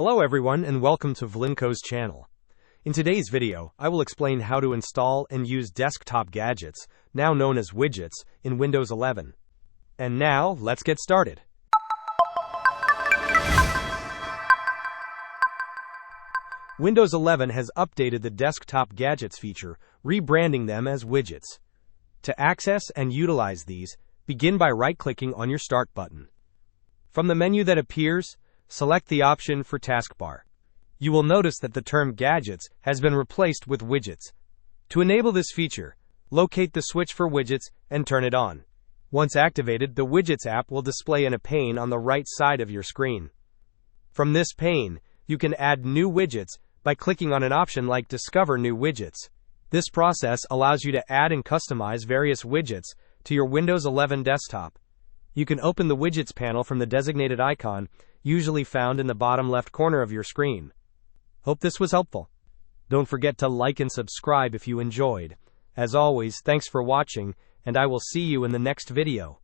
Hello everyone and welcome to Vlinko's channel. In today's video, I will explain how to install and use desktop gadgets, now known as widgets, in Windows 11. And now, let's get started. Windows 11 has updated the desktop gadgets feature, rebranding them as widgets. To access and utilize these, begin by right-clicking on your Start button. From the menu that appears, select the option for taskbar. You will notice that the term gadgets has been replaced with widgets. To enable this feature, locate the switch for widgets and turn it on. Once activated, the Widgets app will display in a pane on the right side of your screen. From this pane, you can add new widgets by clicking on an option like Discover New Widgets. This process allows you to add and customize various widgets to your Windows 11 desktop. You can open the Widgets panel from the designated icon, usually found in the bottom left corner of your screen. Hope this was helpful. Don't forget to like and subscribe if you enjoyed. As always, thanks for watching, and I will see you in the next video.